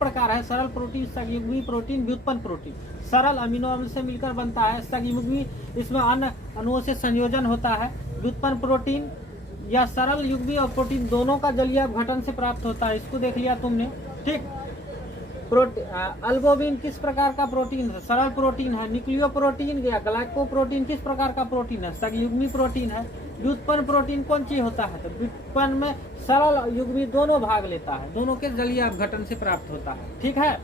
प्रकार है सरल प्रोटीन, संयुग्मी प्रोटीन, व्युत्पन्न प्रोटीन। सरल अमीनो अम्ल से मिलकर बनता है, संयुग्मी इसमें अन्य अणुओं से संयोजन होता है। व्युत्पन्न प्रोटीन या सरल युग्मी और प्रोटीन दोनों का जलीय अपघटन से प्राप्त होता है। इसको देख लिया तुमने, ठीक। अल्बुमिन किस प्रकार का प्रोटीन है? सरल प्रोटीन है। न्यूक्लियो प्रोटीन या ग्लाइकोप्रोटीन किस प्रकार का प्रोटीन है? संयुग्मी प्रोटीन है। व्युत्पन्न प्रोटीन कौन चीज होता है? तो व्युत्पन्न में सरल युग्मी दोनों भाग लेता है, दोनों के जलीय अपघटन से प्राप्त होता है, ठीक है।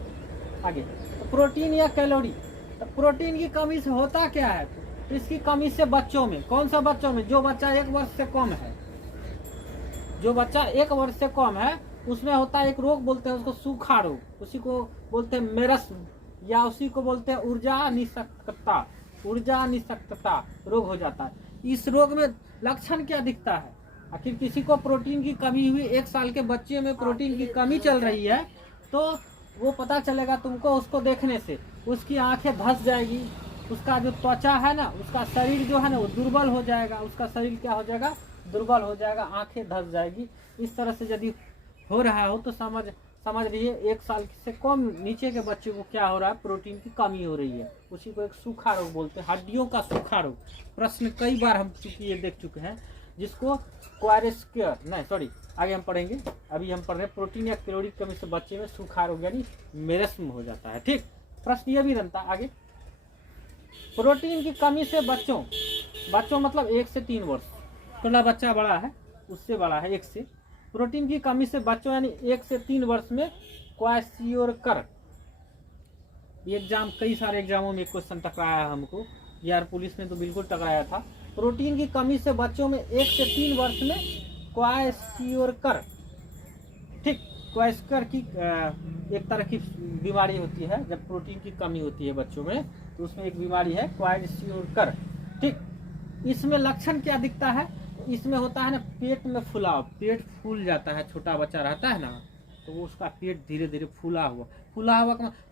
आगे तो प्रोटीन या कैलोरी, तो प्रोटीन की कमी से होता क्या है? तो इसकी कमी से बच्चों में, कौन सा बच्चों में? जो बच्चा 1 वर्ष से कम है, जो बच्चा 1 वर्ष से कम है उसमें होता है एक रोग, बोलते हैं उसको सूखा रोग, उसी को बोलते हैं मेरस्म, या उसी को बोलते हैं ऊर्जा निषक्तता रोग हो जाता है। इस रोग में लक्षण क्या दिखता है? आखिर किसी को प्रोटीन की कमी हुई, 1 साल के बच्चे में प्रोटीन की कमी चल रही है, तो वो पता चलेगा तुमको उसको देखने से। उसकी आंखें धंस जाएगी, उसका जो त्वचा है ना, उसका शरीर जो है ना वो दुर्बल हो जाएगा, उसका शरीर क्या हो जाएगा? दुर्बल हो जाएगा, आंखें धंस जाएगी। इस तरह से यदि हो रहा हो तो समझ रही 1 साल से कम नीचे के बच्चे को क्या हो रहा है? प्रोटीन की कमी हो रही है। उसी को एक सूखा रोग बोलते हैं, हड्डियों का सूखा रोग। प्रश्न कई बार हम ये देख चुके हैं, जिसको क्वारेस्कियर नहीं सॉरी आगे हम पढ़ेंगे। अभी हम पढ़ रहे हैं प्रोटीन या कैलोरी की कमी से बच्चे में सूखा रोग यानी मेरस्म हो जाता है, ठीक। प्रश्न ये भी बनता आगे, प्रोटीन की कमी से बच्चों मतलब 1 से 3 वर्ष, थोड़ा बच्चा बड़ा है उससे बड़ा है 1 से, प्रोटीन की कमी से बच्चों यानी 1 से 3 वर्ष में क्वाशियोरकर, एग्जाम कई सारे एग्जामों में क्वेश्चन टकराया हमको, यार पुलिस ने तो बिल्कुल टकराया था। प्रोटीन की कमी से बच्चों में 1 से 3 वर्ष में क्वाशियोरकर, ठीक। क्वाशियोरकर की एक तरह की बीमारी होती है, जब प्रोटीन की कमी होती है बच्चों में तो उसमें एक बीमारी है क्वाशियोरकर, ठीक। इसमें लक्षण क्या दिखता है? इसमें होता है ना पेट में फुलाव, पेट फूल जाता है, छोटा बच्चा रहता है ना तो वो उसका पेट धीरे धीरे फूला हुआ।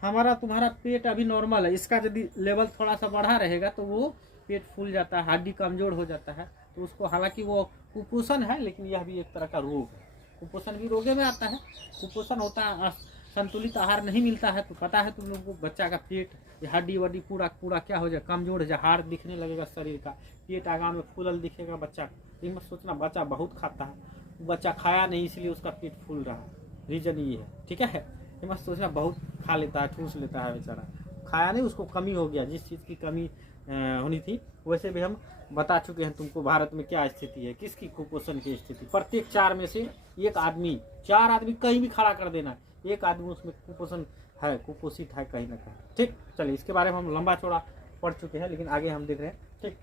हमारा तुम्हारा पेट अभी नॉर्मल है, इसका यदि लेवल थोड़ा सा बढ़ा रहेगा तो वो पेट फूल जाता है, हड्डी कमजोर हो जाता है, तो उसको, हालांकि वो कुपोषण है लेकिन यह भी एक तरह का रोग है। कुपोषण भी रोगे में आता है। कुपोषण होता है संतुलित आहार नहीं मिलता है, तो पता है तुम लोगों को बच्चा का पेट, हड्डी वड्डी पूरा क्या हो जाए? कमजोर हो जाए, हाड़ दिखने लगेगा शरीर का, पेट आगा में फूलल दिखेगा बच्चा। ये मत सोचना बच्चा बहुत खाता है, बच्चा खाया नहीं इसलिए उसका पेट फूल रहा है, रीजन ये है, ठीक है। ये मत सोचना बहुत खा लेता है, ठूस लेता है बेचारा, खाया नहीं, उसको कमी हो गया, जिस चीज़ की कमी होनी थी। वैसे भी हम बता चुके हैं तुमको भारत में क्या स्थिति है, किसकी कुपोषण की स्थिति। प्रत्येक 4 में से 1 आदमी, 4 आदमी कहीं भी खड़ा कर देना, 1 आदमी उसमें कुपोषण है, कुपोषित है कहीं ना कहीं, ठीक। चलिए इसके बारे में हम लंबा चौड़ा पढ़ चुके हैं, लेकिन आगे हम देख रहे हैं, ठीक।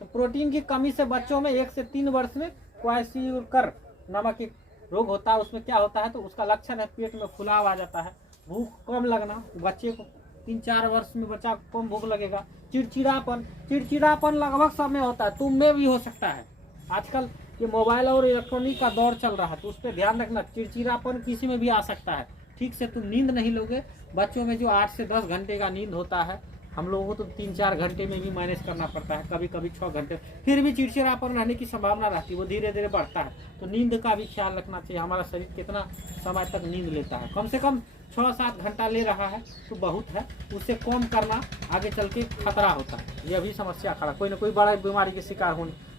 तो प्रोटीन की कमी से बच्चों में 1 से 3 वर्ष में क्वाशियोरकर नामक एक रोग होता है। उसमें क्या होता है? तो उसका लक्षण है पेट में फुलाव आ जाता है, भूख कम लगना, बच्चे को 3-4 वर्ष में बच्चा को कम भूख लगेगा, चिड़चिड़ापन लगभग सब में होता है, तुम में भी हो सकता है। आजकल ये मोबाइल और इलेक्ट्रॉनिक का दौर चल रहा है तो उस पर ध्यान रखना, चिड़चिड़ापन किसी में भी आ सकता है। ठीक से तुम नींद नहीं लोगे, बच्चों में जो 8 से 10 घंटे का नींद होता है, हम लोगों को तो 3-4 घंटे में भी मैनेज करना पड़ता है, कभी कभी 6 घंटे, फिर भी चिड़चिड़ापन रहने की संभावना रहती है, वो धीरे धीरे बढ़ता है। तो नींद का भी ख्याल रखना चाहिए, हमारा शरीर कितना समय तक नींद लेता है, कम से कम 6-7 घंटा ले रहा है तो बहुत है, उससे कम करना आगे चल के खतरा होता है, यह भी समस्या खड़ा, कोई ना कोई बड़ा बीमारी के शिकार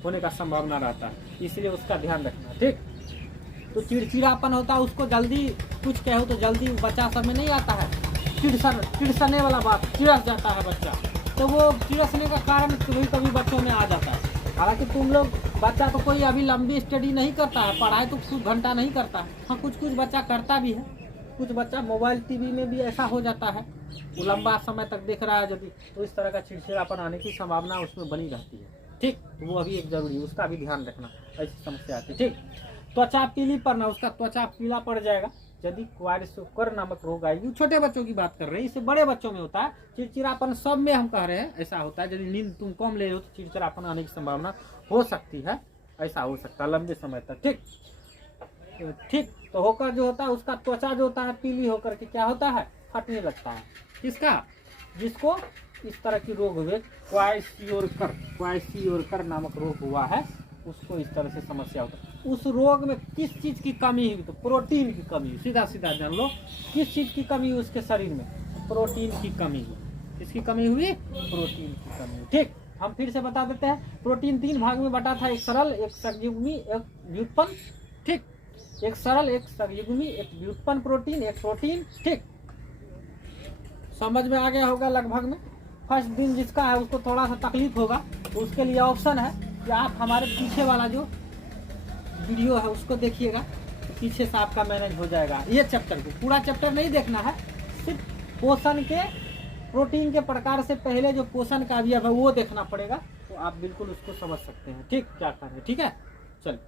होने का संभावना रहता है, इसलिए उसका ध्यान रखना, ठीक। तो चिड़चिड़ापन होता है, उसको जल्दी कुछ कहो तो जल्दी बच्चा सब में नहीं आता है, चिड़सने वाला बात, चिड़स जाता है बच्चा, तो वो चिड़सने का कारण कभी कभी बच्चों में आ जाता है। हालांकि तुम लोग, बच्चा तो कोई अभी लंबी स्टडी नहीं करता है, पढ़ाई तो कुछ घंटा नहीं करता है, हाँ कुछ बच्चा करता भी है, कुछ बच्चा मोबाइल टीवी में भी ऐसा हो जाता है, वो लंबा समय तक देख रहा है यदि, तो इस तरह का चिड़चिड़ापन आने की संभावना उसमें बनी रहती है, ठीक। तो वो अभी एक जरूरी है, उसका भी ध्यान रखना, ऐसी समस्या आती है, ठीक। त्वचा पीली पड़ना, उसका त्वचा पीला पड़ जाएगा यदि क्वाशियोरकर नामक रोग आएगी। छोटे बच्चों की बात कर रहे हैं, इससे बड़े बच्चों में होता है चिड़चिड़ापन, सब में हम कह रहे हैं ऐसा होता है, यदि नींद तुम कम ले रहे हो तो चिड़चिड़ापन आने की संभावना हो सकती है, ऐसा हो सकता है लंबे समय तक, ठीक। तो होकर जो होता है उसका त्वचा जो होता है पीली होकर के क्या होता है, फटने लगता है, किसका, जिसको इस तरह की रोग हुए क्वाशियोरकर नामक रोग हुआ है, उसको इस तरह से समस्या होता है। उस रोग में किस चीज़ की कमी हुई, तो प्रोटीन की कमी हुई, सीधा सीधा जान लो किस चीज़ की कमी हुई उसके शरीर में, प्रोटीन की कमी हुई। किसकी कमी हुई? प्रोटीन की कमी हुई। ठीक, हम फिर से बता देते हैं, प्रोटीन 3 भाग में बटा था, एक सरल, एक संयुग्मी, एक व्युत्पन्न। ठीक, एक सरल, एक संयुग्मी, एक व्युत्पन्न प्रोटीन, एक प्रोटीन। ठीक, समझ में आ गया होगा लगभग में। फर्स्ट दिन जिसका है उसको थोड़ा सा तकलीफ होगा, तो उसके लिए ऑप्शन है कि आप हमारे पीछे वाला जो वीडियो है उसको देखिएगा, तो पीछे से आपका मैनेज हो जाएगा। ये चैप्टर को पूरा चैप्टर नहीं देखना है, सिर्फ पोषण के, प्रोटीन के प्रकार से पहले जो पोषण का अवयव है वो देखना पड़ेगा, तो आप बिल्कुल उसको समझ सकते हैं। ठीक, क्या करें, ठीक है, चलिए।